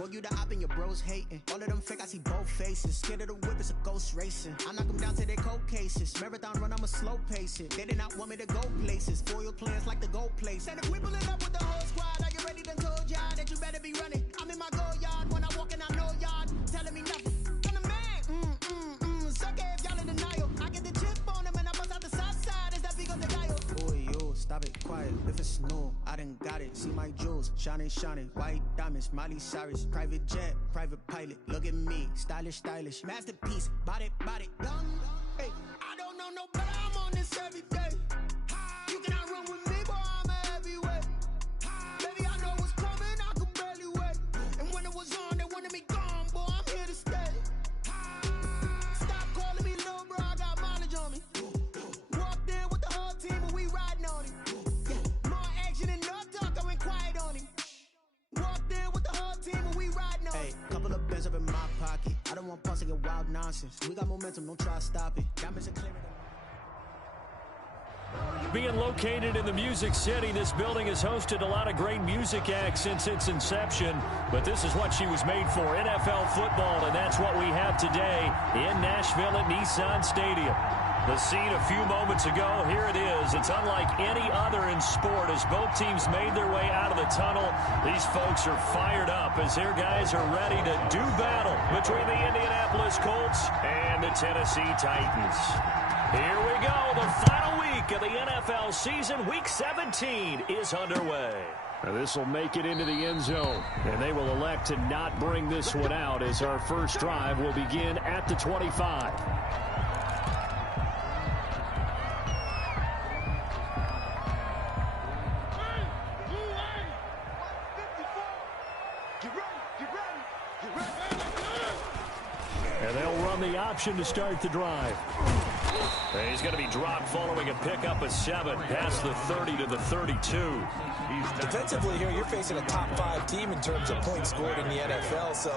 Boy, you the op and your bros hating. All of them fake, I see both faces. Scared of the whip, it's a ghost racing. I knock them down to their cold cases. Marathon run, I'm a slow pace it. They did not want me to go places. Foil plans like the gold place. And if we pulling up with the whole squad, are you ready? Done told y'all that you better be running. I'm in my go yard. When I walk in, I know y'all telling me nothing. I'm the man. Suck it if y'all in denial. I get the chip on them and I bust out the south side. Is that because they dial? Boy, yo, stop it, quiet. If it's snow, I done got it. See my jewels, shining. White diamonds, Miley Cyrus. Private jet, private pilot. Look at me, stylish. Masterpiece, body, young. Hey, I don't know no better. I'm on this every day. You cannot run with me, boy. I'm a heavyweight. Baby, I know what's coming. I could barely wait. And when it was on, they wanted me gone, boy. I'm here to stay. Stop calling me little bro. I got mileage on me. Walked in with the whole team and we riding on him. Yeah, more action and no talk. I went quiet on him. Walked in with the whole team and we riding on. Hey, couple of bins up in my pocket. I don't want pulse and wild nonsense. We got momentum, don't try to stop it. Diamonds are clearing. Being located in the Music City, this building has hosted a lot of great music acts since its inception. But this is what she was made for, NFL football, and that's what we have today in Nashville at Nissan Stadium. The scene a few moments ago, here it is. It's unlike any other in sport as both teams made their way out of the tunnel. These folks are fired up as their guys are ready to do battle between the Indianapolis Colts and the Tennessee Titans. Here we go. The final week of the NFL season, Week 17, is underway. Now this will make it into the end zone, and they will elect to not bring this one out as our first drive will begin at the 25. And they'll run the option to start the drive. And he's going to be dropped following a pickup of 7 past the 30 to the 32. Defensively here, you're facing a top 5 team in terms of points scored in the NFL. So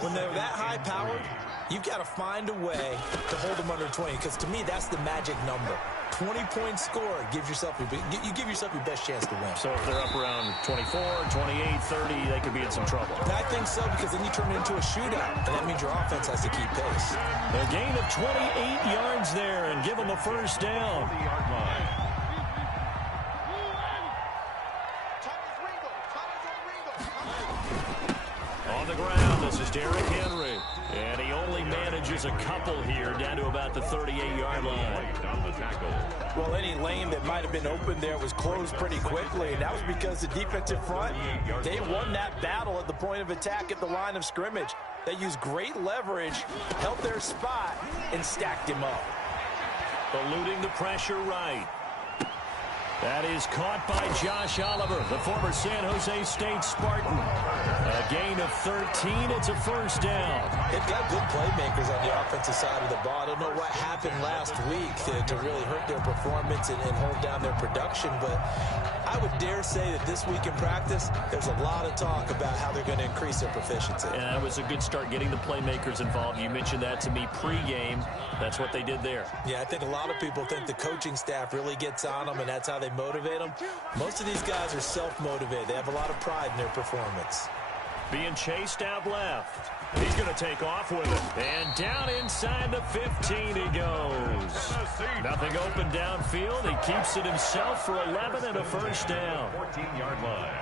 when they're that high powered, you've got to find a way to hold them under 20. Because to me, that's the magic number. 20 points scored, you give yourself your best chance to win. So if they're up around 24, 28, 30, they could be in some trouble. And I think so, because then you turn it into a shootout, and that means your offense has to keep pace. A gain of 28 yards there and give them a first down. On the ground, this is Derrick Henry. And he only manages a couple here down to about the 38-yard line. Well, any lane that might have been open there was closed pretty quickly, and that was because the defensive front, they won that battle at the point of attack at the line of scrimmage. They used great leverage, held their spot, and stacked him up. Eluding the pressure right. That is caught by Josh Oliver, the former San Jose State Spartan. A gain of 13. It's a first down. They've got good playmakers on the offensive side of the ball. I don't know what happened last week to really hurt their performance and hold down their production, but I would dare say that this week in practice, there's a lot of talk about how they're going to increase their proficiency. And that was a good start getting the playmakers involved. You mentioned that to me pregame. That's what they did there. Yeah, I think a lot of people think the coaching staff really gets on them, and that's how they motivate them. Most of these guys are self-motivated. They have a lot of pride in their performance. Being chased out left. He's going to take off with it. And down inside the 15 he goes. Nothing open downfield. He keeps it himself for 11 and a first down. 14-yard line.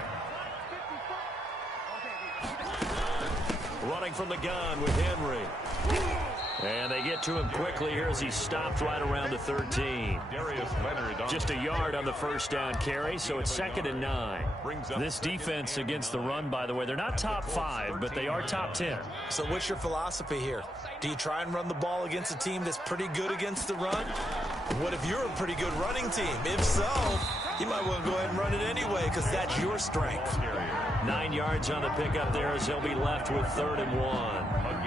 Running from the gun with Henry. And they get to him quickly here as he stopped right around the 13. Just a yard on the first down carry, so it's 2nd and 9. This defense against the run, by the way, they're not top 5, but they are top 10. So what's your philosophy here? Do you try and run the ball against a team that's pretty good against the run? What if you're a pretty good running team? If so, you might want to go ahead and run it anyway because that's your strength. 9 yards on the pickup there as he'll be left with 3rd and 1.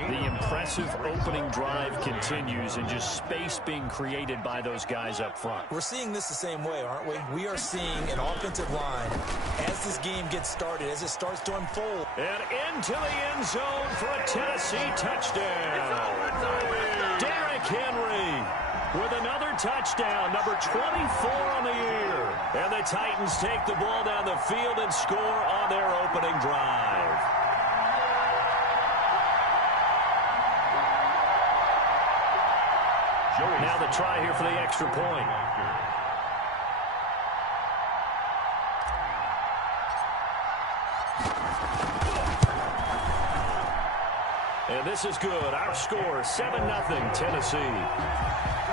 The impressive opening drive continues and just space being created by those guys up front. We're seeing this the same way, aren't we? We are seeing an offensive line as this game gets started, as it starts to unfold. And into the end zone for a Tennessee touchdown. Derrick Henry with another touchdown, number 24 on the year. And the Titans take the ball down the field and score on their opening drive. now the try here for the extra point. And this is good. Our score, 7-0 Tennessee.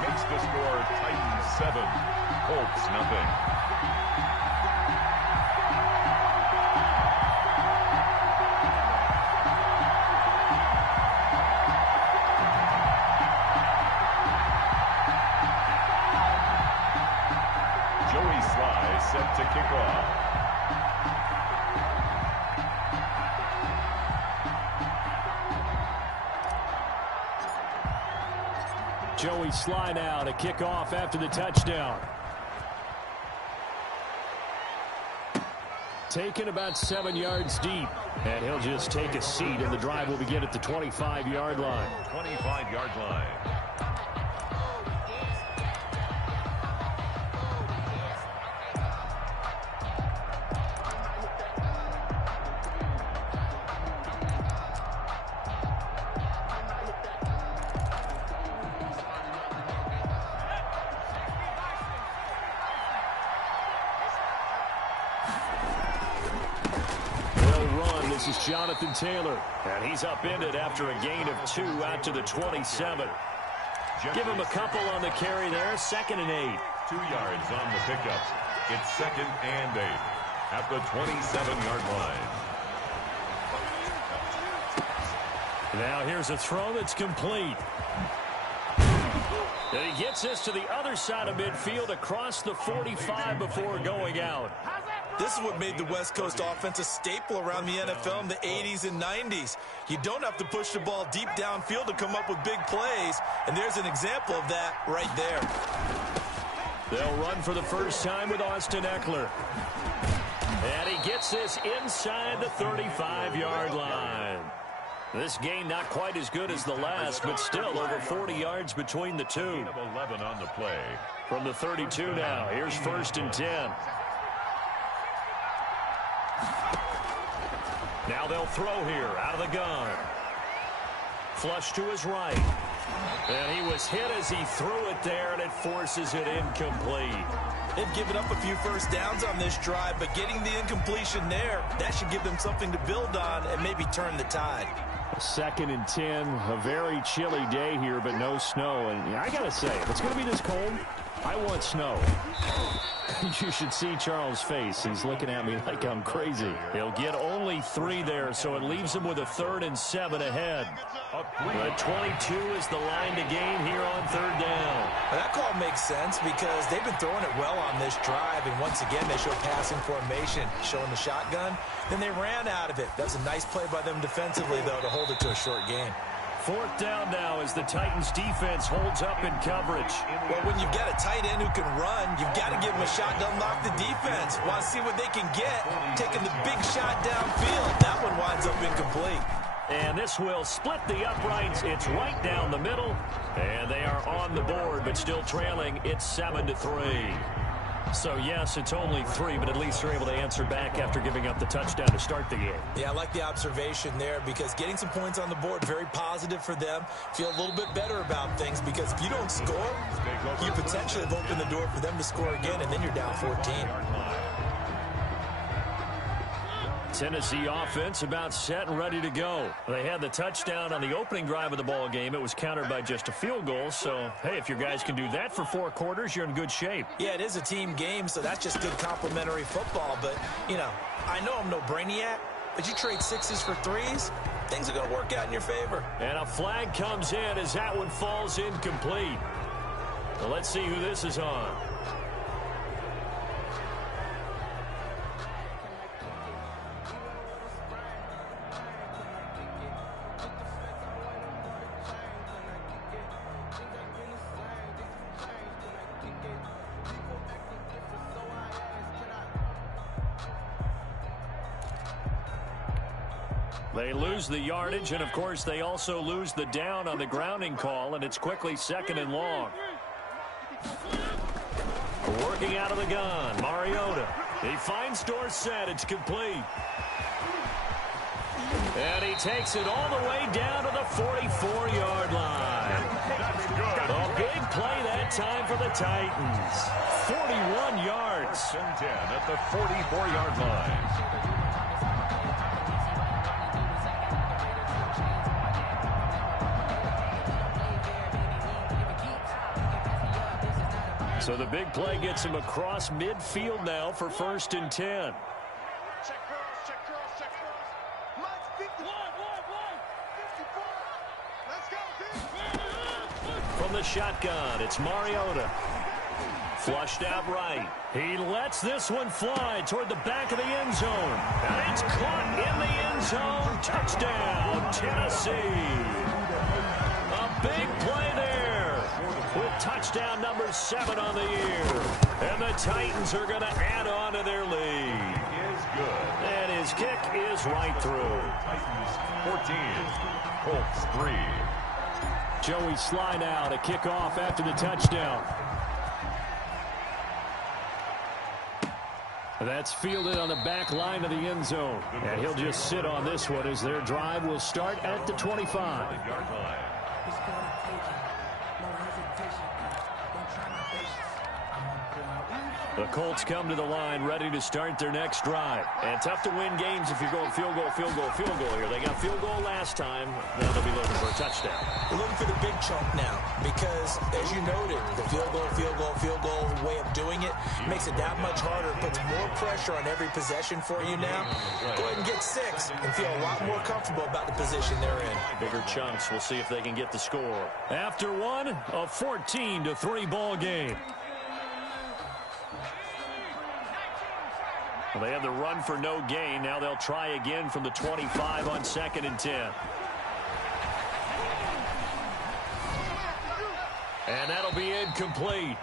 Makes the score Titans 7, Colts 0. Set to kick off. Joey Sly now to kick off after the touchdown. Taken about 7 yards deep. And he'll just take a seat, and the drive will begin at the 25-yard line. 25-yard line. This is Jonathan Taylor, and he's upended after a gain of 2 out to the 27. Give him a couple on the carry there, 2nd and 8. 2 yards on the pickup. It's 2nd and 8 at the 27-yard line. Now here's a throw that's complete. And he gets this to the other side of midfield across the 45 before going out. This is what made the West Coast offense a staple around the NFL in the 80s and 90s. You don't have to push the ball deep downfield to come up with big plays, and there's an example of that right there. They'll run for the first time with Austin Eckler. And he gets this inside the 35-yard line. This gain not quite as good as the last, but still over 40 yards between the two. 11 on the play. From the 32 now, here's 1st and 10. Now they'll throw here out of the gun. Flush to his right. And he was hit as he threw it there, and it forces it incomplete. They've given up a few first downs on this drive, but getting the incompletion there, that should give them something to build on and maybe turn the tide. 2nd and 10, a very chilly day here, but no snow. And I got to say, if it's going to be this cold, I want snow. You should see Charles' face. He's looking at me like I'm crazy. He'll get only 3 there, so it leaves him with a 3rd and 7 ahead. But 22 is the line to gain here on 3rd down. Well, that call makes sense because they've been throwing it well on this drive, and once again they show passing formation, showing the shotgun. Then they ran out of it. That's a nice play by them defensively, though, to hold it to a short game. 4th down now as the Titans defense holds up in coverage. Well, when you've got a tight end who can run, you've got to give him a shot to unlock the defense. Want to see what they can get. Taking the big shot downfield. That one winds up incomplete. And this will split the uprights. It's right down the middle. And they are on the board, but still trailing. It's 7-3. So, yes, it's only 3, but at least they're able to answer back after giving up the touchdown to start the game. Yeah, I like the observation there because getting some points on the board, very positive for them. Feel a little bit better about things because if you don't score, you potentially have opened the door for them to score again, and then you're down 14. Tennessee offense about set and ready to go. They had the touchdown on the opening drive of the ball game. It was countered by just a field goal. So, hey, if your guys can do that for 4 quarters, you're in good shape. Yeah, it is a team game, so that's just good complimentary football. But, you know, I know I'm no brainiac, but you trade 6s for 3s, things are going to work out in your favor. And a flag comes in as that one falls incomplete. So let's see who this is on. They lose the yardage, and, of course, they also lose the down on the grounding call, and it's quickly 2nd and long. Working out of the gun, Mariota. He finds Dorsett. It's complete. And he takes it all the way down to the 44-yard line. A big play time for the Titans. 41 yards. 10 at the 44-yard line. So the big play gets him across midfield now for 1st and 10. From the shotgun, it's Mariota. Flushed out right. He lets this one fly toward the back of the end zone. And it's caught in the end zone. Touchdown, Tennessee. A big play there with touchdown number 7 on the year. And the Titans are going to add on to their lead. And his kick is right through. Titans 14, Colts 3. Joey Sly now to kick off after the touchdown. That's fielded on the back line of the end zone. And he'll just sit on this one as their drive will start at the 25. The Colts come to the line ready to start their next drive. And tough to win games if you're going field goal, field goal, field goal here. They got field goal last time. Now they'll be looking for a touchdown. They're looking for the big chunk now because, as you noted, the field goal way of doing it makes it that much harder. It puts more pressure on every possession for you now. Go ahead and get 6 and feel a lot more comfortable about the position they're in. Bigger chunks. We'll see if they can get the score. After one, a 14-3 ball game. Well, they had the run for no gain. Now they'll try again from the 25 on 2nd and 10. And that'll be incomplete.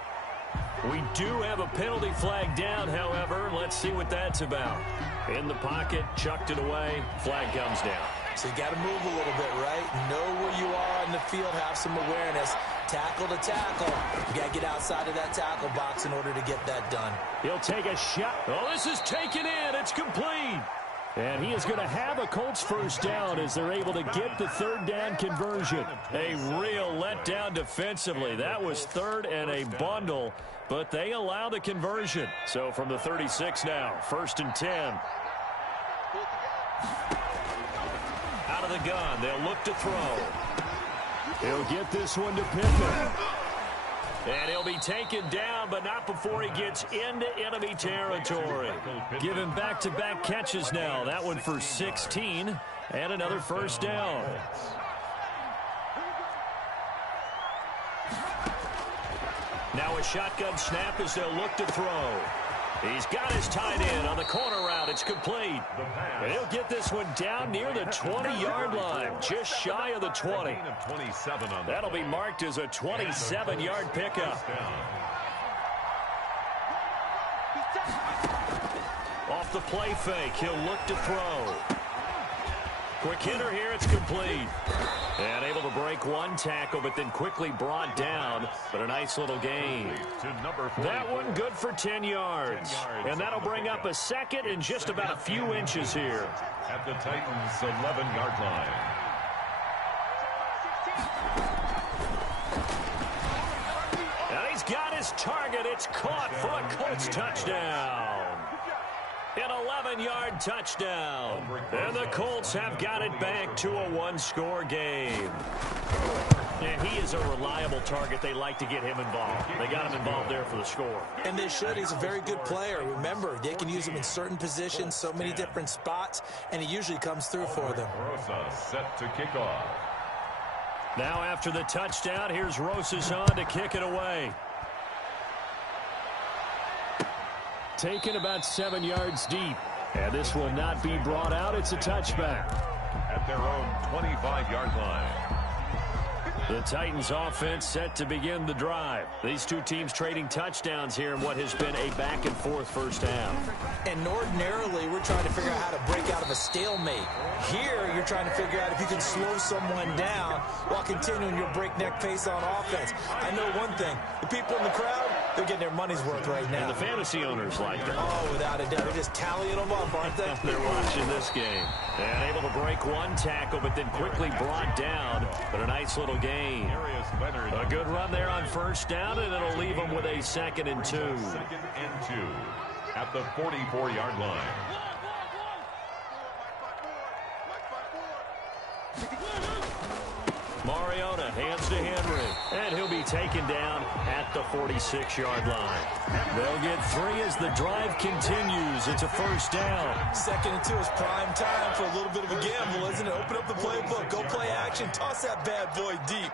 We do have a penalty flag down, however. Let's see what that's about. In the pocket, chucked it away. Flag comes down. So you got to move a little bit, right? Know where you are in the field, have some awareness. Tackle to tackle. You got to get outside of that tackle box in order to get that done. He'll take a shot. Oh, this is taken in. It's complete. And he is going to have a Colts first down as they're able to get the 3rd down conversion. A real letdown defensively. That was 3rd and a bundle, but they allow the conversion. So from the 36 now, 1st and 10. Out of the gun, they'll look to throw. He'll get this one to Pittman. And he'll be taken down, but not before he gets into enemy territory. Give him back-to-back catches now. That one for 16 and another first down. Now a shotgun snap as they'll look to throw. He's got his tight end on the corner route. It's complete. And he'll get this one down near the 20-yard line, just shy of the 20. That'll be marked as a 27-yard pickup. Off the play fake, he'll look to throw. Quick hitter here, it's complete. And able to break one tackle, but then quickly brought down. But a nice little gain. That one good for 10 yards. And that'll bring up a 2nd and just about a few inches here. At the Titans' 11-yard line. And he's got his target. It's caught for a Colts touchdown. An 11-yard touchdown. And the Colts have got it back to a 1-score game. And he is a reliable target. They like to get him involved. They got him involved there for the score. And they should. He's a very good player. Remember, they can use him in certain positions, so many different spots, and he usually comes through for them. Rosa set to kick off. Now after the touchdown, here's Rosas on to kick it away. Taken about 7 yards deep. And this will not be brought out. It's a touchback. At their own 25-yard line. The Titans offense set to begin the drive. These two teams trading touchdowns here in what has been a back-and-forth first half. And ordinarily, we're trying to figure out how to break out of a stalemate. Here, you're trying to figure out if you can slow someone down while continuing your breakneck pace on offense. I know one thing. The people in the crowd, They're getting their money's worth right now. And the fantasy owners like it. Oh, without a doubt. They're just tallying them up, aren't they? They're watching this game. And able to break one tackle, but then quickly brought down. But a nice little gain. A good run there on first down, and it'll leave them with a 2nd and 2. 2nd and 2 at the 44-yard line. Mariota hands to Henry, and he'll be taken down at the 46-yard line. They'll get 3 as the drive continues. It's a first down. 2nd and 2 is prime time for a little bit of a gamble, isn't it? Open up the playbook, go play action, toss that bad boy deep.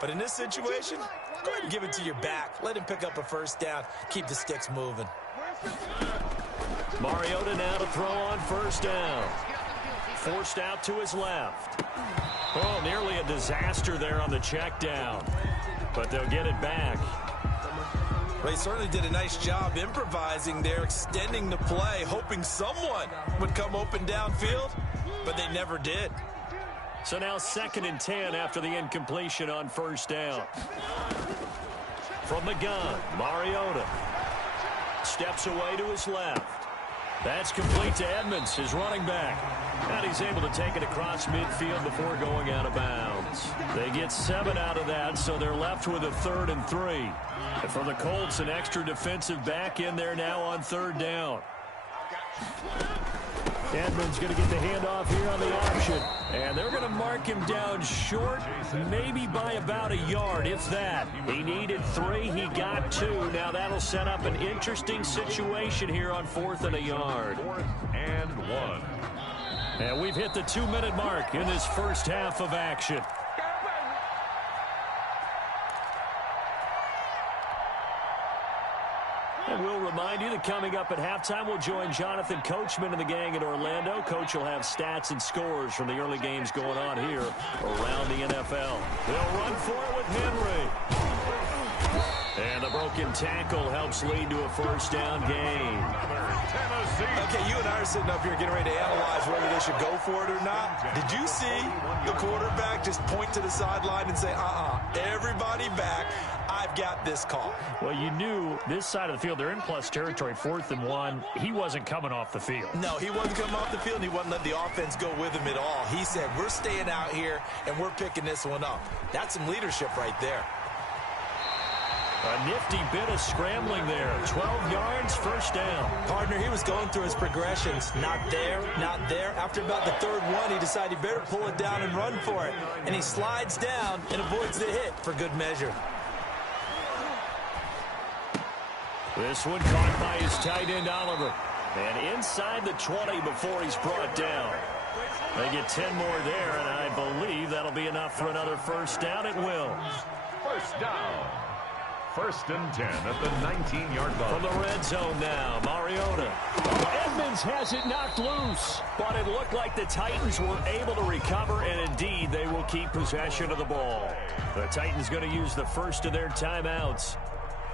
But in this situation, go ahead and give it to your back. Let him pick up a first down. Keep the sticks moving. Mariota now to throw on first down. Forced out to his left. Oh, nearly a disaster there on the check down. But they'll get it back. Well, he certainly did a nice job improvising there, extending the play, hoping someone would come open downfield, but they never did. So now 2nd and 10 after the incompletion on first down. From the gun, Mariota steps away to his left. That's complete to Edmonds, his running back. And he's able to take it across midfield before going out of bounds. They get 7 out of that, so they're left with a 3rd and 3. And for the Colts, an extra defensive back in there now on 3rd down. Edmonds going to get the handoff here on the option. And they're going to mark him down short, maybe by about a yard, if that. He needed 3, he got 2. Now that'll set up an interesting situation here on 4th and a yard. 4th and 1. And we've hit the 2-minute mark in this first half of action. And we'll remind you that coming up at halftime, we'll join Jonathan Coachman and the gang in Orlando. Coach will have stats and scores from the early games going on here around the NFL. They'll run for it with Henry. And the broken tackle helps lead to a first down gain. Okay, you and I are sitting up here getting ready to analyze whether they should go for it or not. Did you see the quarterback just point to the sideline and say, everybody back, I've got this call? Well, you knew this side of the field, they're in plus territory, 4th and 1. He wasn't coming off the field. No, he wasn't coming off the field, and he wasn't letting the offense go with him at all. He said, we're staying out here, and we're picking this one up. That's some leadership right there. A nifty bit of scrambling there. 12 yards, first down. Partner, he was going through his progressions. Not there, not there. After about the 3rd one, he decided he better pull it down and run for it. And he slides down and avoids the hit for good measure. This one caught by his tight end, Oliver. And inside the 20 before he's brought down. They get 10 more there, and I believe that'll be enough for another first down. It will. First down. 1st and 10 at the 19-yard line. From the red zone now, Mariota. Edmonds has it knocked loose, but it looked like the Titans were able to recover, and indeed they will keep possession of the ball. The Titans going to use the first of their timeouts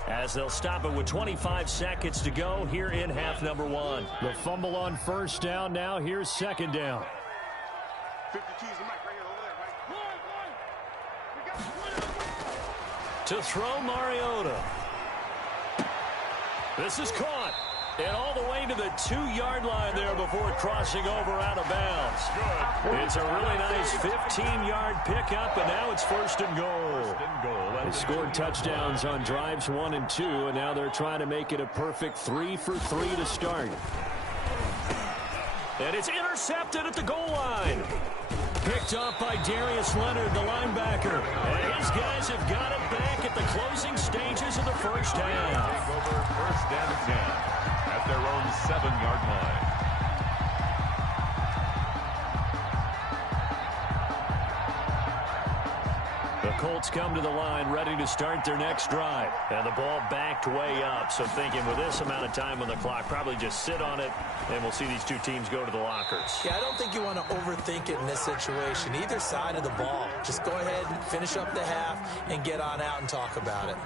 as they'll stop it with 25 seconds to go here in half number 1. The fumble on first down. Now here's 2nd down. 52 is the mic right here over there, right? To throw Mariota. This is caught. And all the way to the 2-yard line there before crossing over out of bounds. It's a really nice 15-yard pickup, and now it's 1st and goal. They scored touchdowns on drives 1 and 2, and now they're trying to make it a perfect 3 for 3 to start. And it's intercepted at the goal line. Picked up by Darius Leonard, the linebacker. And his guys have got it back at the closing stages of the first half. Take over 1st and 10 at their own 7-yard line. The Colts come to the line ready to start their next drive. And the ball backed way up. So thinking with this amount of time on the clock, probably just sit on it, and we'll see these two teams go to the lockers. Yeah, I don't think you want to overthink it in this situation. Either side of the ball. Just go ahead and finish up the half and get on out and talk about it.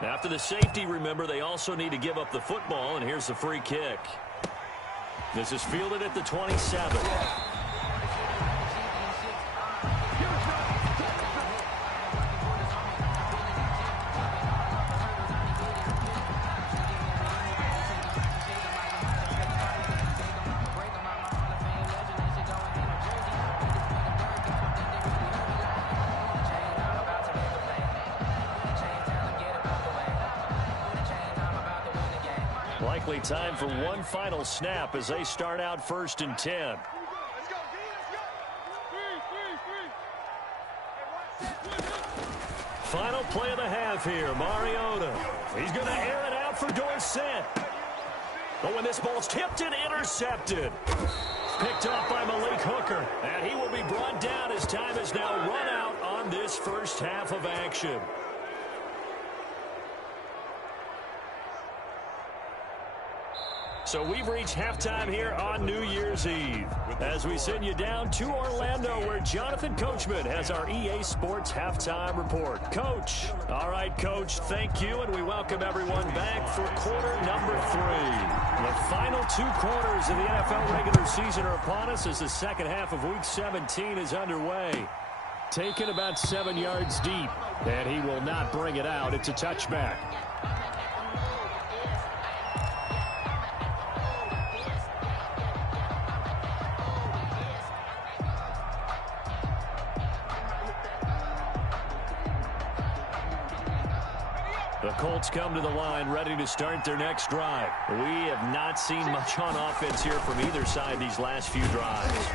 After the safety, remember, they also need to give up the football, and here's the free kick. This is fielded at the 27. likely time for one final snap as they start out 1st and 10. Final play of the half here. Mariota. He's going to air it out for Dorsett. But when this ball's tipped and intercepted. Picked off by Malik Hooker. And he will be brought down as time has now run out on this first half of action. So we've reached halftime here on New Year's Eve as we send you down to Orlando where Jonathan Coachman has our EA Sports Halftime Report. Coach. All right, Coach, thank you, and we welcome everyone back for quarter number 3. The final 2 quarters of the NFL regular season are upon us as the second half of Week 17 is underway. Taken about 7 yards deep, and he will not bring it out. It's a touchback. The Colts come to the line ready to start their next drive. We have not seen much on offense here from either side these last few drives.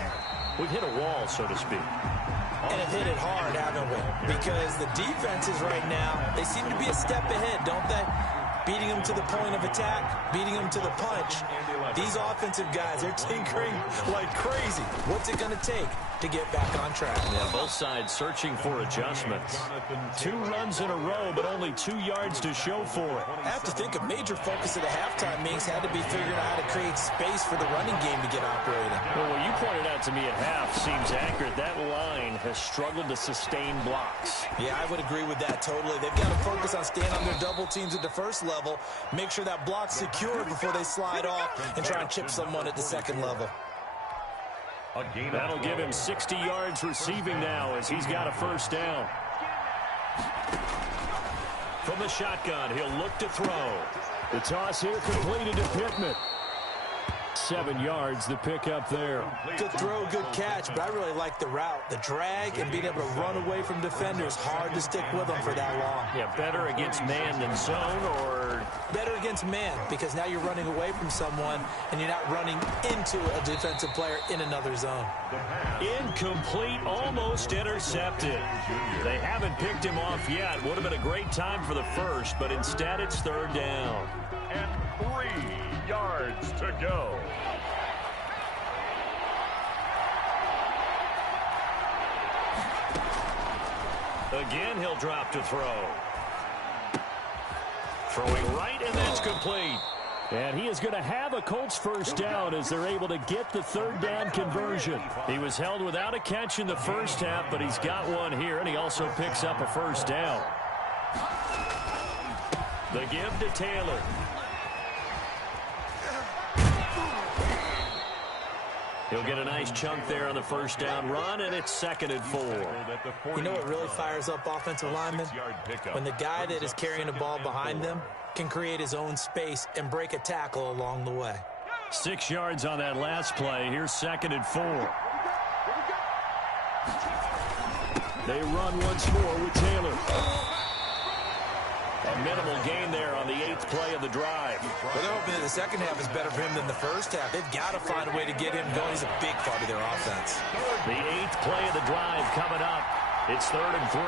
We've hit a wall, so to speak. And have hit it hard, haven't we? Because the defenses right now, they seem to be a step ahead, don't they? Beating them to the point of attack, beating them to the punch. These offensive guys, they're tinkering like crazy. What's it going to take to get back on track? Yeah, both sides searching for adjustments. 2 runs in a row, but only 2 yards to show for it. I have to think a major focus of the halftime meetings had to be figuring out how to create space for the running game to get operating. Well, what you pointed out to me at half seems accurate. That line has struggled to sustain blocks. Yeah, I would agree with that totally. They've got to focus on staying on their double teams at the first level, make sure that block's secure before they slide off and try and chip someone at the second level. That'll give him 60 yards receiving now as he's got a first down. From the shotgun, he'll look to throw. The toss here completed to Pittman. 7 yards, the pickup there. Good throw, good catch, but I really like the route. The drag and being able to run away from defenders, hard to stick with them for that long. Yeah, better against man than zone, or? Better against man, because now you're running away from someone and you're not running into a defensive player in another zone. Incomplete, almost intercepted. They haven't picked him off yet. Would have been a great time for the first, but instead it's 3rd down. And 3 yards to go. Again, he'll drop to throw. Throwing right, and that's complete. And he is going to have a Colts first down as they're able to get the 3rd down conversion. He was held without a catch in the first half, but he's got one here, and he also picks up a first down. The give to Taylor. He'll get a nice chunk there on the first down run, and it's 2nd and 4. You know what really fires up offensive linemen? When the guy that is carrying the ball behind them can create his own space and break a tackle along the way. 6 yards on that last play. Here's 2nd and 4. They run once more with Taylor. A minimal gain there on the 8th play of the drive. Well, they're hoping that the second half is better for him than the first half. They've got to find a way to get him going. He's a big part of their offense. The 8th play of the drive coming up. It's 3rd and 3.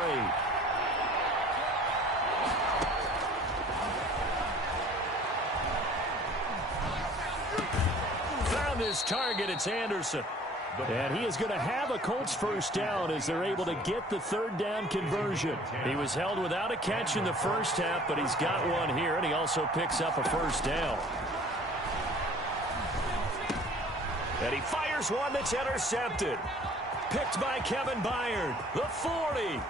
Found his target. It's Anderson. And he is going to have a Colts first down as they're able to get the 3rd down conversion. He was held without a catch in the first half, but he's got one here, and he also picks up a first down. And he fires one that's intercepted. Picked by Kevin Byard. The 40,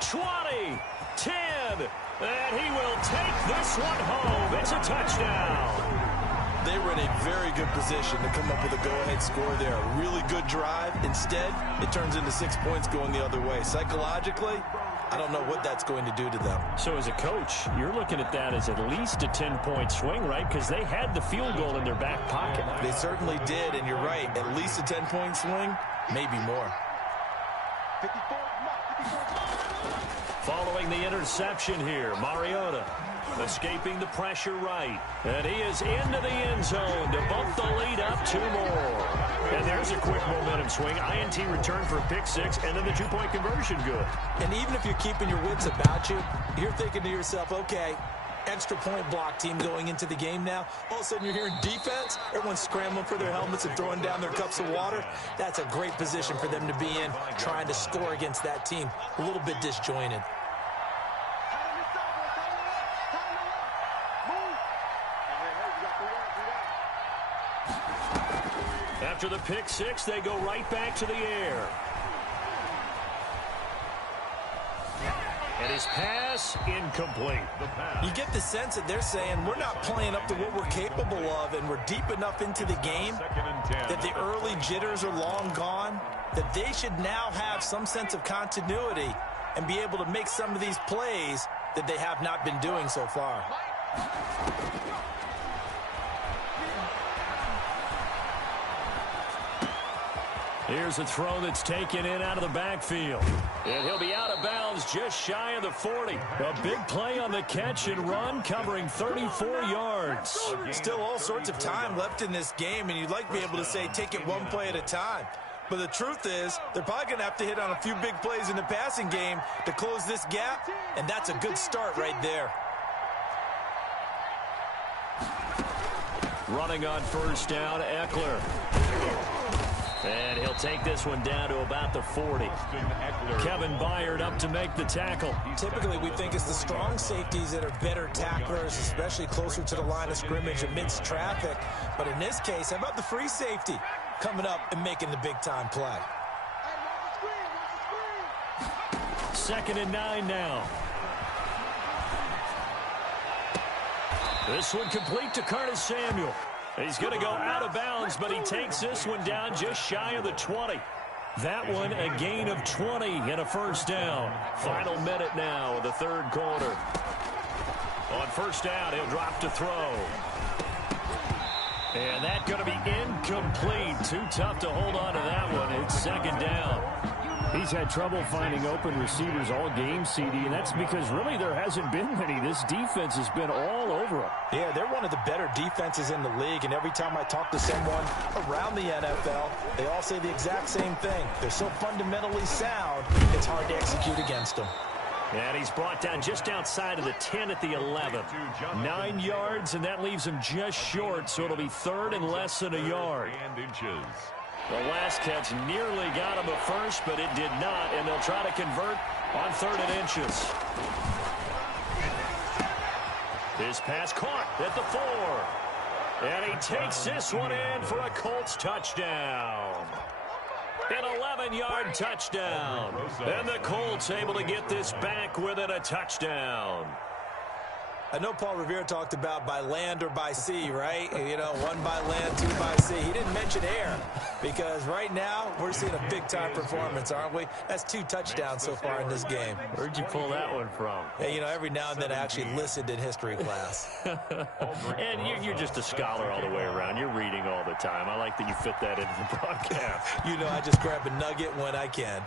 20, 10, and he will take this one home. It's a touchdown. They were in a very good position to come up with a go-ahead score there. A really good drive. Instead, it turns into 6 points going the other way. Psychologically, I don't know what that's going to do to them. So as a coach, you're looking at that as at least a 10-point swing, right? Because they had the field goal in their back pocket. They certainly did, and you're right. At least a 10-point swing, maybe more. Following the interception here, Mariota escaping the pressure right. And he is into the end zone to bump the lead up 2 more. And there's a quick momentum swing. INT return for a pick 6, and then the 2-point conversion good. And even if you're keeping your wits about you, you're thinking to yourself, okay, extra point block team going into the game now. All of a sudden you're hearing defense. Everyone's scrambling for their helmets and throwing down their cups of water. That's a great position for them to be in, trying to score against that team. A little bit disjointed. After the pick 6, they go right back to the air. And his pass incomplete. You get the sense that they're saying we're not playing up to what we're capable of, and we're deep enough into the game that the early jitters are long gone, that they should now have some sense of continuity and be able to make some of these plays that they have not been doing so far. Here's a throw that's taken in out of the backfield. And he'll be out of bounds just shy of the 40. A big play on the catch and run, covering 34 yards. Still all sorts of time left in this game, and you'd like to be able to say take it one play at a time. But the truth is, they're probably going to have to hit on a few big plays in the passing game to close this gap, and that's a good start right there. Running on first down, Eckler. And he'll take this one down to about the 40. Kevin Byard up to make the tackle. Typically, we think it's the strong safeties that are better tacklers, especially closer to the line of scrimmage amidst traffic. But in this case, how about the free safety coming up and making the big-time play? 2nd and 9 now. This one complete to Curtis Samuel. He's going to go out of bounds, but he takes this one down just shy of the 20. That one a gain of 20 and a first down. Final minute now of the 3rd quarter. On first down, he'll drop to throw. And that's going to be incomplete. Too tough to hold on to that one. It's 2nd down. He's had trouble finding open receivers all game, CD, and that's because really there hasn't been many. This defense has been all over him. Yeah, they're one of the better defenses in the league, and every time I talk to someone around the NFL, they all say the exact same thing. They're so fundamentally sound, it's hard to execute against them. And he's brought down just outside of the 10 at the 11. 9 yards, and that leaves him just short, so it'll be 3rd and less than a yard. The last catch nearly got him a first, but it did not, and they'll try to convert on 3rd and inches. His pass caught at the 4. And he takes this one in for a Colts touchdown. An 11-yard touchdown. And the Colts able to get this back within a touchdown. I know Paul Revere talked about by land or by sea, right? You know, 1 by land, 2 by sea. He didn't mention air because right now we're seeing a big-time performance, aren't we? That's 2 touchdowns so far in this game. Where'd you pull that one from? Hey, you know, every now and then I actually listened in history class. And you're just a scholar all the way around. You're reading all the time. I like that you fit that into the broadcast. You know, I just grab a nugget when I can.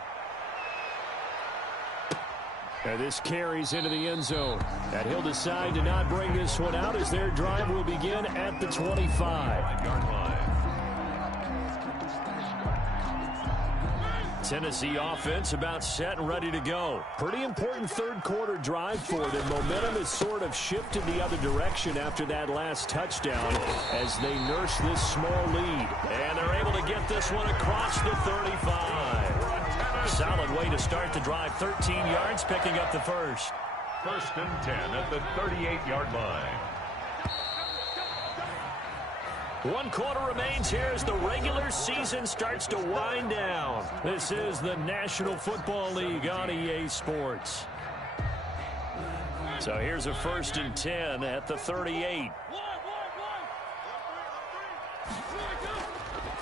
And this carries into the end zone. And he'll decide to not bring this one out as their drive will begin at the 25. Tennessee offense about set and ready to go. Pretty important 3rd quarter drive for them. Momentum has sort of shifted the other direction after that last touchdown as they nurse this small lead. And they're able to get this one across the 35. Solid way to start the drive. 13 yards, picking up the first. 1st and 10 at the 38-yard line. 1 quarter remains here as the regular season starts to wind down. This is the National Football League on EA Sports. So here's a 1st and 10 at the 38.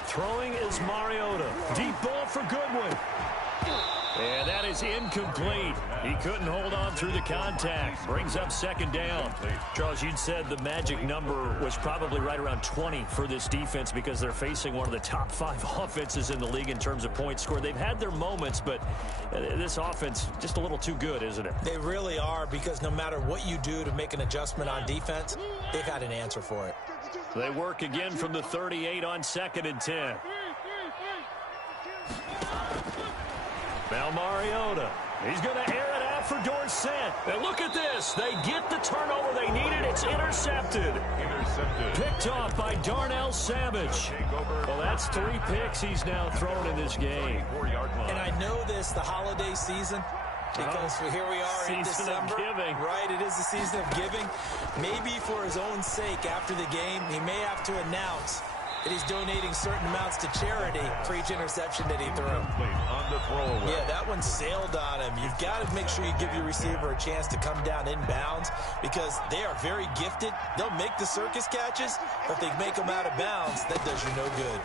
Throwing is Mariota. Deep ball for Goodwin. And that is incomplete. He couldn't hold on through the contact. Brings up second down. Charles, you'd said the magic number was probably right around 20 for this defense because they're facing one of the top 5 offenses in the league in terms of points scored. They've had their moments, but this offense just a little too good, isn't it? They really are, because no matter what you do to make an adjustment on defense, they've got an answer for it. They work again from the 38 on 2nd and 10. Now Mariota. He's going to air it out for Dorsett. And look at this. They get the turnover they needed. It's intercepted. Picked off by Darnell Savage. Well, that's 3 picks he's now thrown in this game. And I know this, the holiday season, because here we are in December. Right, it is the season of giving. Maybe for his own sake, after the game, he may have to announce that he's donating certain amounts to charity for each interception that he threw. Yeah, that one sailed on him. You've got to make sure you give your receiver a chance to come down inbounds, because they are very gifted. They'll make the circus catches, but if they make them out of bounds, that does you no good.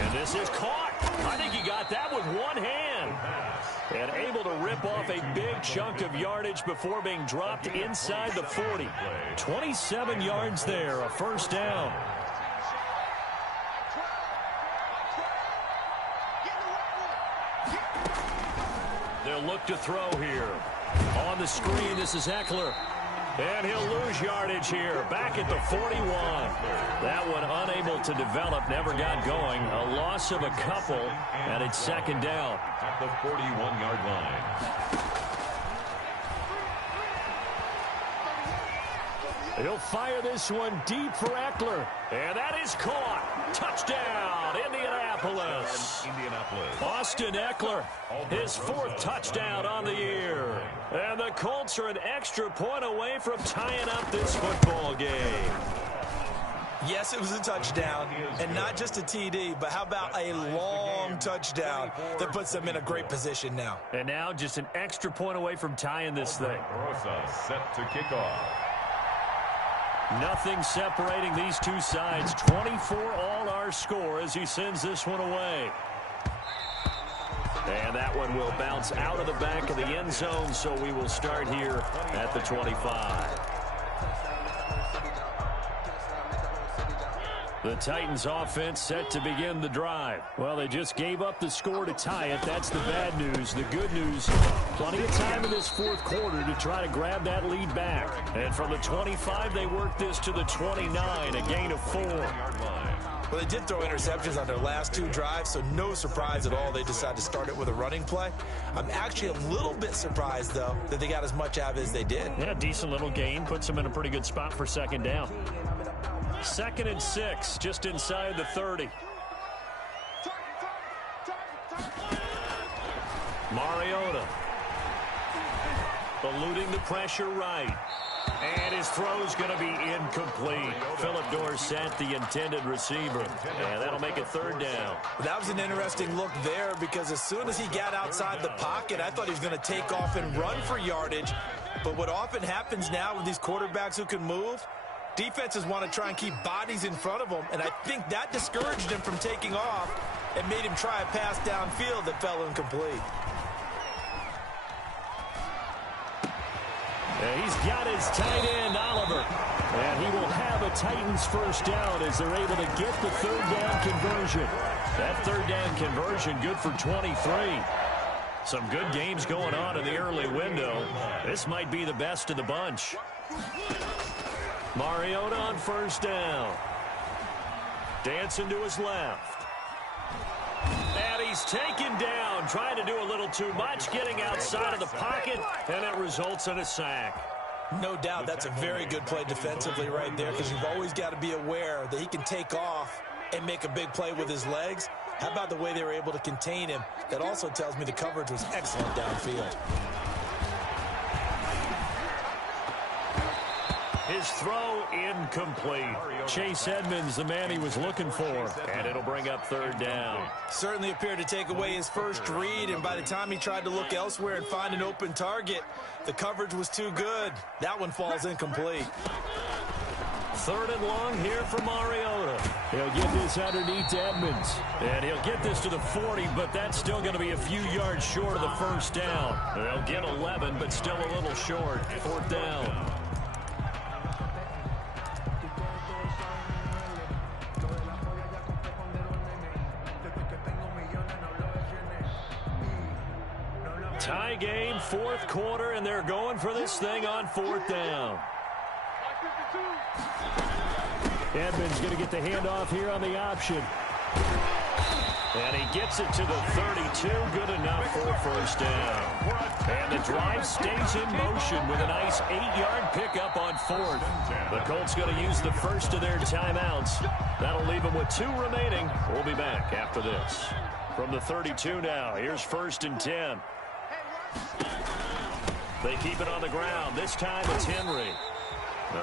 And this is caught. I think he got that with one hand. And able to rip off a big chunk of yardage before being dropped inside the 40. 27 yards there, a first down. They'll look to throw here. On the screen, this is Eckler. And he'll lose yardage here. Back at the 41. That one unable to develop, never got going. A loss of a couple, and it's second down. At the 41-yard line. He'll fire this one deep for Eckler. And that is caught. Touchdown, Indianapolis. Austin Eckler, his 4th touchdown on the year. And the Colts are an extra point away from tying up this football game. Yes, it was a touchdown, and not just a TD, but how about a long touchdown that puts them in a great position now. And now just an extra point away from tying this thing. Rosa set to kick off. Nothing separating these two sides. 24 all our score as he sends this one away. And that one will bounce out of the back of the end zone, so we will start here at the 25. The Titans offense set to begin the drive. Well, they just gave up the score to tie it. That's the bad news. The good news, plenty of time in this 4th quarter to try to grab that lead back. And from the 25, they worked this to the 29, a gain of 4. Well, they did throw interceptions on their last 2 drives, so no surprise at all they decided to start it with a running play. I'm actually a little bit surprised, though, that they got as much out of it as they did. Yeah, decent little gain. Puts them in a pretty good spot for second down. 2nd and 6, just inside the 30. Mariota eluding the pressure right. And his throw's going to be incomplete. Philip Dorsett, the intended receiver. And that'll make it 3rd down. That was an interesting look there, because as soon as he got outside the pocket, I thought he was going to take off and run for yardage. But what often happens now with these quarterbacks who can move, defenses want to try and keep bodies in front of them, and I think that discouraged him from taking off and made him try a pass downfield that fell incomplete. And he's got his tight end, Oliver. And he will have a Titans first down as they're able to get the 3rd down conversion. That 3rd down conversion good for 23. Some good games going on in the early window. This might be the best of the bunch. Mariota on first down. Dancing to his left. And he's taken down, trying to do a little too much, getting outside of the pocket, and it results in a sack. No doubt that's a very good play defensively right there, because you've always got to be aware that he can take off and make a big play with his legs. How about the way they were able to contain him? That also tells me the coverage was excellent downfield. His throw incomplete. Chase Edmonds, the man he was looking for, and it'll bring up 3rd down. Certainly appeared to take away his first read, and by the time he tried to look elsewhere and find an open target, the coverage was too good. That one falls incomplete. 3rd and long here for Mariota. He'll get this underneath to Edmonds. And he'll get this to the 40, but that's still going to be a few yards short of the first down. They'll get 11, but still a little short. 4th down. Tie game, 4th quarter, and they're going for this thing on 4th down. Edmonds going to get the handoff here on the option. And he gets it to the 32. Good enough for a first down. And the drive stays in motion with a nice 8-yard pickup on 4th. The Colts going to use the first of their timeouts. That'll leave them with 2 remaining. We'll be back after this. From the 32 now, here's 1st and 10. They keep it on the ground. This time it's Henry.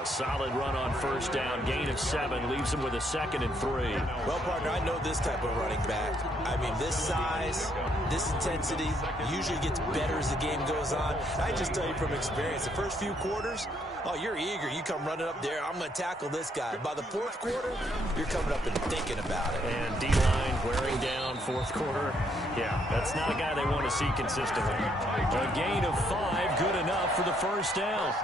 A solid run on first down. Gain of 7 leaves him with a 2nd and 3. Well, partner, I know this type of running back. I mean, this size, this intensity usually gets better as the game goes on. I just tell you from experience, the first few quarters, oh, you're eager. You come running up there. I'm going to tackle this guy. By the 4th quarter, you're coming up and thinking about it. And D-line wearing down 4th quarter. Yeah, that's not a guy they want to see consistently. A gain of 5, good enough for the first down.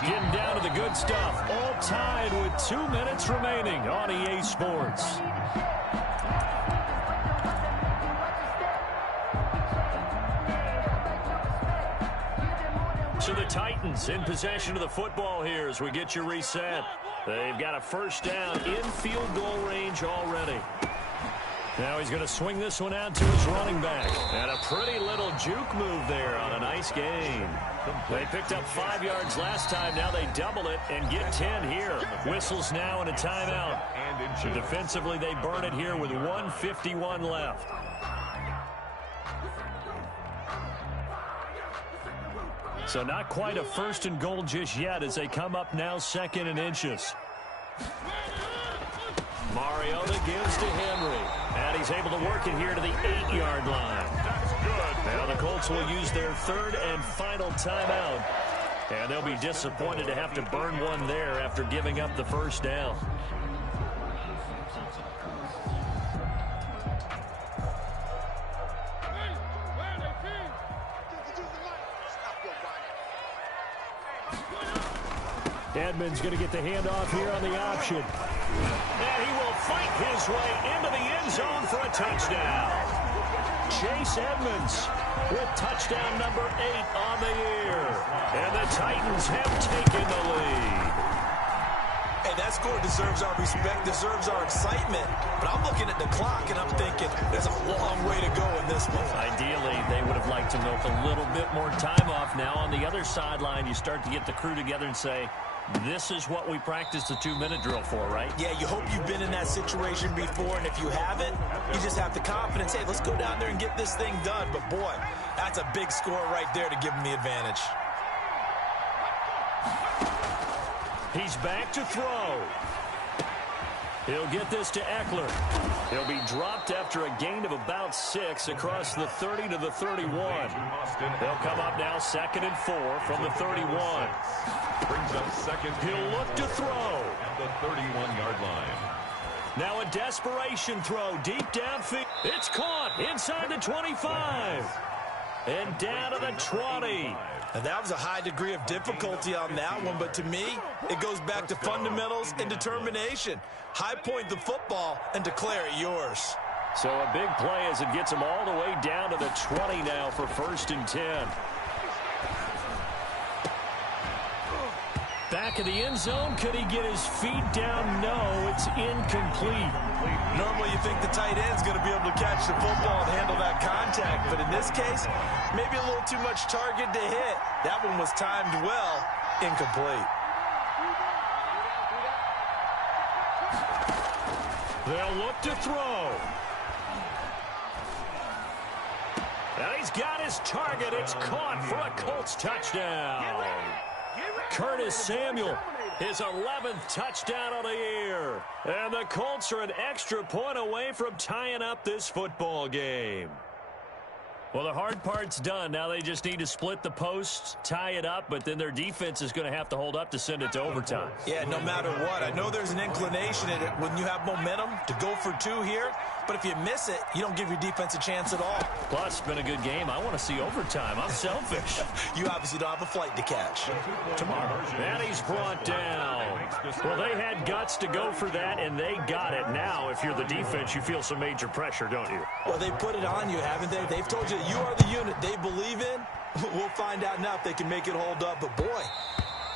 Getting down to the good stuff. All tied with 2 minutes remaining on EA Sports. So the Titans in possession of the football here as we get you reset. They've got a first down in field goal range already. Now he's going to swing this one out to his running back. And a pretty little juke move there on a nice gain. They picked up 5 yards last time. Now they double it and get 10 here. Whistles now and a timeout. So defensively they burn it here with 1:51 left. So not quite a 1st and goal just yet as they come up now 2nd and inches. Mariota gives to Henry. And he's able to work it here to the 8-yard line. Now the Colts will use their 3rd and final timeout. And they'll be disappointed to have to burn one there after giving up the first down. Edmonds going to get the handoff here on the option. And he will fight his way into the end zone for a touchdown. Chase Edmonds with touchdown number 8 on the year. And the Titans have taken the lead. Hey, that score deserves our respect, deserves our excitement. But I'm looking at the clock and I'm thinking there's a long way to go in this one. Ideally, they would have liked to milk a little bit more time off. Now on the other sideline, you start to get the crew together and say, this is what we practiced the 2-minute drill for, right? Yeah, you hope you've been in that situation before, and if you haven't, you just have the confidence, hey, let's go down there and get this thing done. But, boy, that's a big score right there to give them the advantage. He's back to throw. He'll get this to Eckler. He'll be dropped after a gain of about 6 across the 30 to the 31. They'll come up now 2nd and 4 from the 31. Brings up 2nd. He'll look to throw. At the 31-yard line. Now a desperation throw deep downfield. It's caught inside the 25. And down to the 20. And that was a high degree of difficulty on that one, but to me, it goes back to fundamentals and determination. High point the football and declare it yours. So a big play as it gets him all the way down to the 20 now for 1st and 10. Back in the end zone, could he get his feet down? No, it's incomplete. Normally you think the tight end's going to be able to catch the football and handle that contact, but in this case, maybe a little too much target to hit. That one was timed well, incomplete. They'll look to throw. And he's got his target. It's caught for a Colts touchdown. Curtis Samuel, his 11th touchdown of the year. And the Colts are an extra point away from tying up this football game. Well, the hard part's done. Now they just need to split the posts, tie it up, but then their defense is going to have to hold up to send it to overtime. Yeah, no matter what. I know there's an inclination in it when you have momentum to go for two here, but if you miss it, you don't give your defense a chance at all. Plus, it's been a good game. I want to see overtime. I'm selfish. You obviously don't have a flight to catch. Tomorrow. And he's brought down. Well, they had guts to go for that, and they got it. Now, if you're the defense, you feel some major pressure, don't you? Well, they put it on you, haven't they? They've told you you are the unit they believe in. We'll find out now if they can make it hold up. But, boy,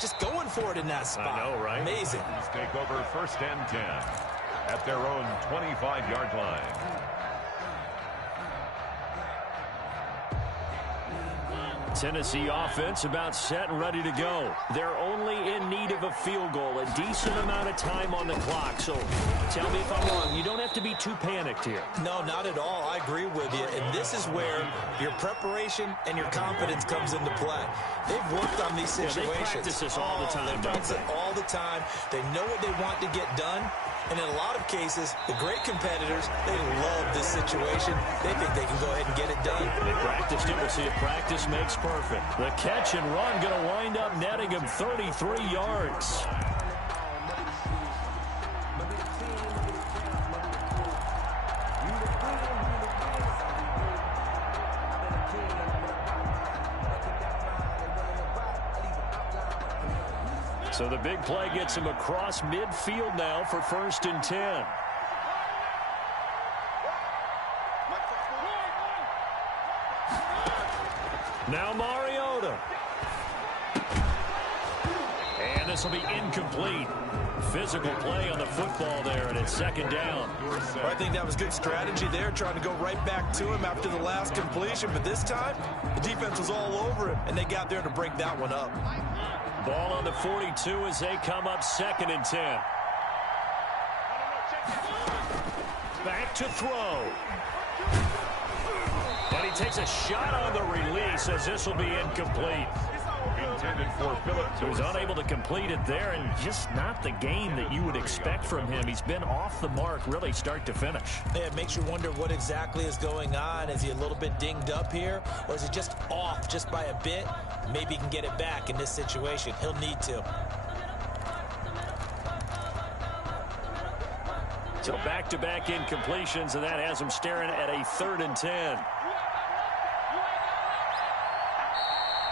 just going for it in that spot. I know, right? Amazing. Let's take over 1st and 10 at their own 25-yard line. Tennessee offense about set and ready to go. They're only in need of a field goal, a decent amount of time on the clock. So tell me if I'm wrong. You don't have to be too panicked here. No, not at all. I agree with you. And this is where your preparation and your confidence comes into play. They've worked on these situations. Yeah, they practice this all the time. They practice it all the time. They know what they want to get done. And in a lot of cases, the great competitors, they love this situation. They think they can go ahead and get it done. They practiced it. We'll see if practice makes perfect. The catch and run going to wind up netting him 33 yards. So the big play gets him across midfield now for 1st and 10. Now Mariota. And this will be incomplete. Physical play on the football there, and it's 2nd down. Well, I think that was good strategy there, trying to go right back to him after the last completion. But this time, the defense was all over him, and they got there to break that one up. Ball on the 42 as they come up 2nd and 10. Back to throw. And he takes a shot on the release as this will be incomplete. Intended for Phillips. He was unable to complete it there, and just not the game that you would expect from him. He's been off the mark really start to finish. Yeah, it makes you wonder what exactly is going on. Is he a little bit dinged up here, or is he just off just by a bit? Maybe he can get it back in this situation. He'll need to. So back-to-back incompletions, and that has him staring at a 3rd and 10.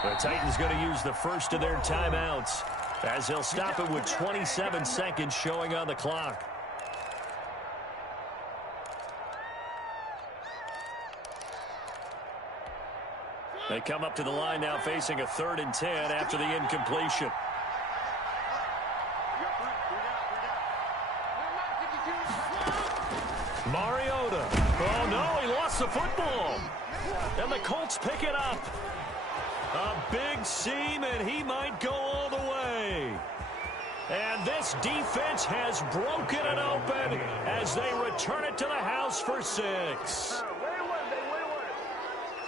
The Titans going to use the first of their timeouts as they'll stop it with 27 seconds showing on the clock. They come up to the line now facing a 3rd and 10 after the incompletion. Mariota. Oh, no, he lost the football. And the Colts pick it up. A big seam, and he might go all the way. And this defense has broken it open as they return it to the house for 6.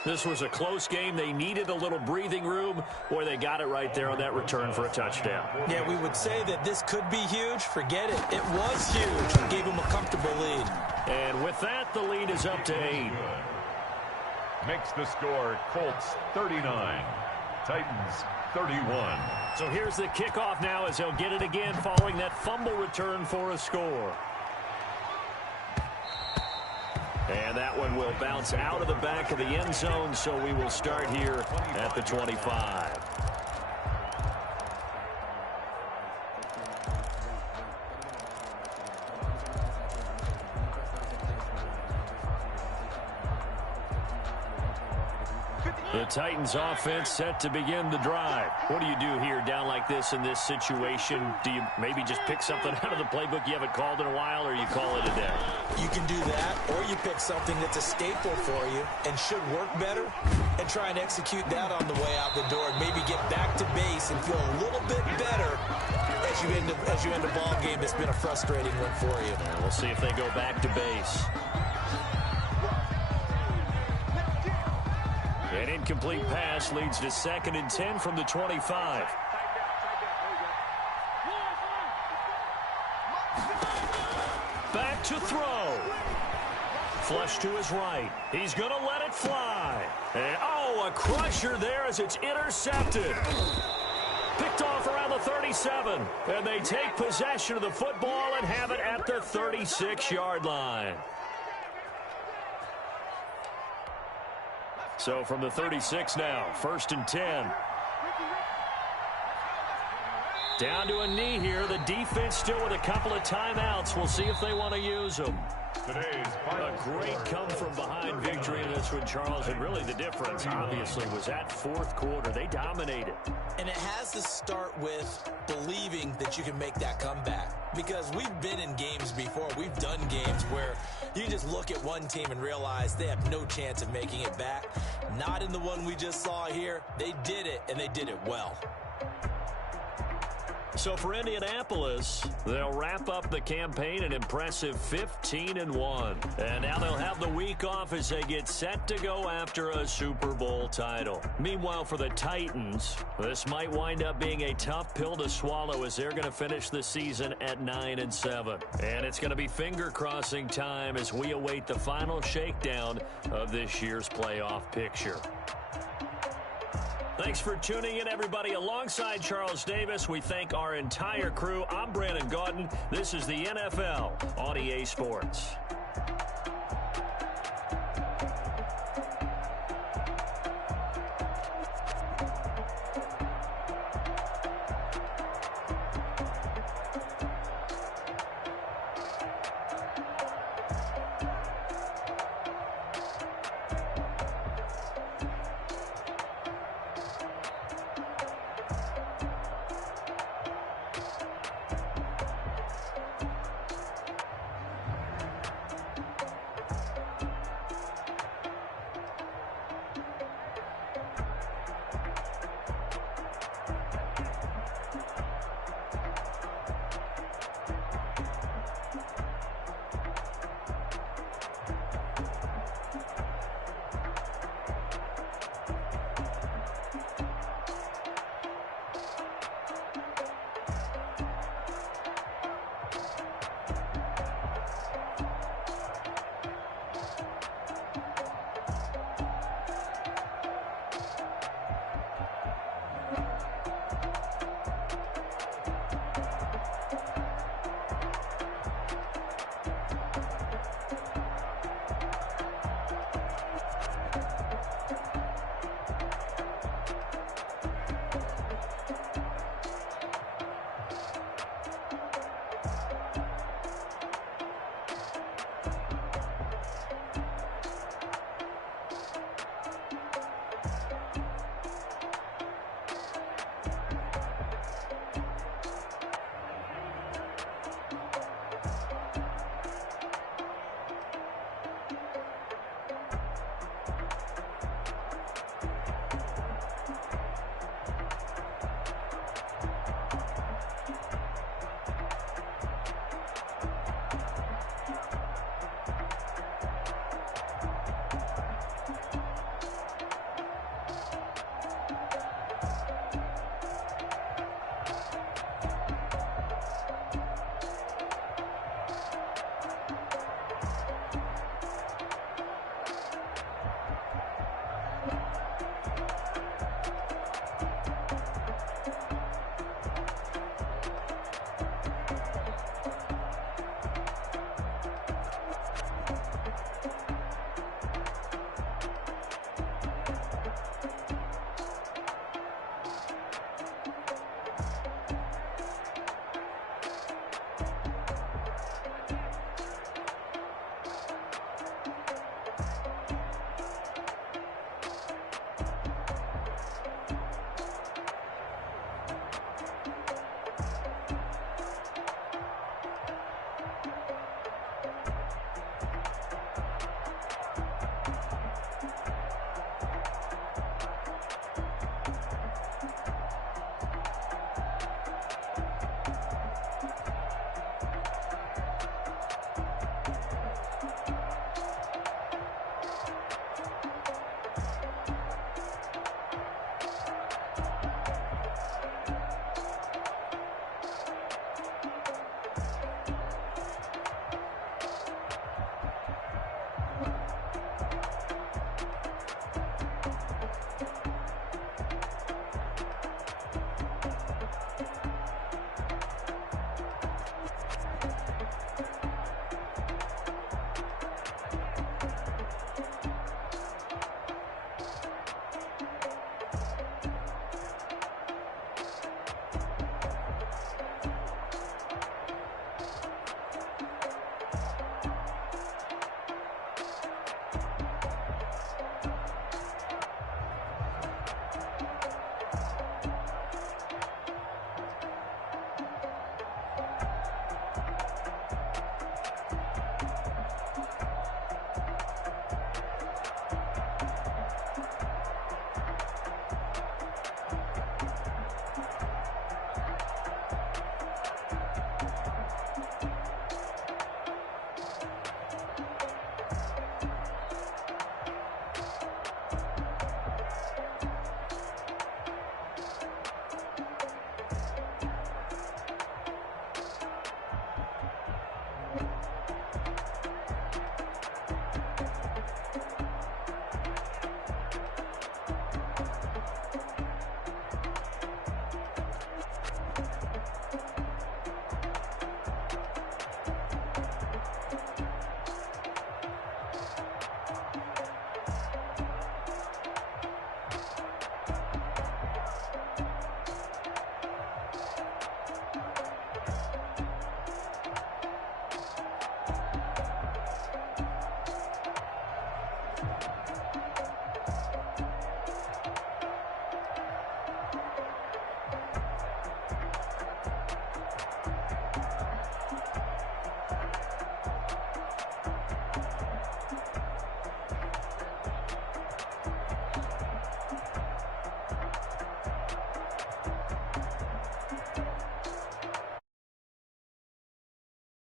This was a close game. They needed a little breathing room, or they got it right there on that return for a touchdown. Yeah, we would say that this could be huge. Forget it. It was huge. It gave them a comfortable lead. And with that, the lead is up to 8. Makes the score Colts 39, Titans 31. So here's the kickoff now as he'll get it again following that fumble return for a score. And that one will bounce out of the back of the end zone, so we will start here at the 25. The Titans offense set to begin the drive. What do you do here down like this in this situation? Do you maybe just pick something out of the playbook you haven't called in a while, or you call it a day? You can do that, or you pick something that's a staple for you and should work better and try and execute that on the way out the door and maybe get back to base and feel a little bit better as you end a ball game that's been a frustrating one for you. And we'll see if they go back to base. An incomplete pass leads to 2nd and 10 from the 25. Back to throw. Flush to his right. He's going to let it fly. And, a crusher there as it's intercepted. Picked off around the 37. And they take possession of the football and have it at the 36-yard line. So from the 36 now, 1st and 10. Down to a knee here. The defense still with a couple of timeouts. We'll see if they want to use them. A great come-from-behind victory in this one, Charles. And really the difference, obviously, was that fourth quarter. They dominated. And it has to start with believing that you can make that comeback. Because we've been in games before. We've done games where you just look at one team and realize they have no chance of making it back. Not in the one we just saw here. They did it, and they did it well. So for Indianapolis, they'll wrap up the campaign an impressive 15-1. And now they'll have the week off as they get set to go after a Super Bowl title. Meanwhile, for the Titans, this might wind up being a tough pill to swallow as they're going to finish the season at 9-7. And it's going to be finger-crossing time as we await the final shakedown of this year's playoff picture. Thanks for tuning in, everybody. Alongside Charles Davis, we thank our entire crew. I'm Brandon Gaudin. This is the NFL on EA Sports.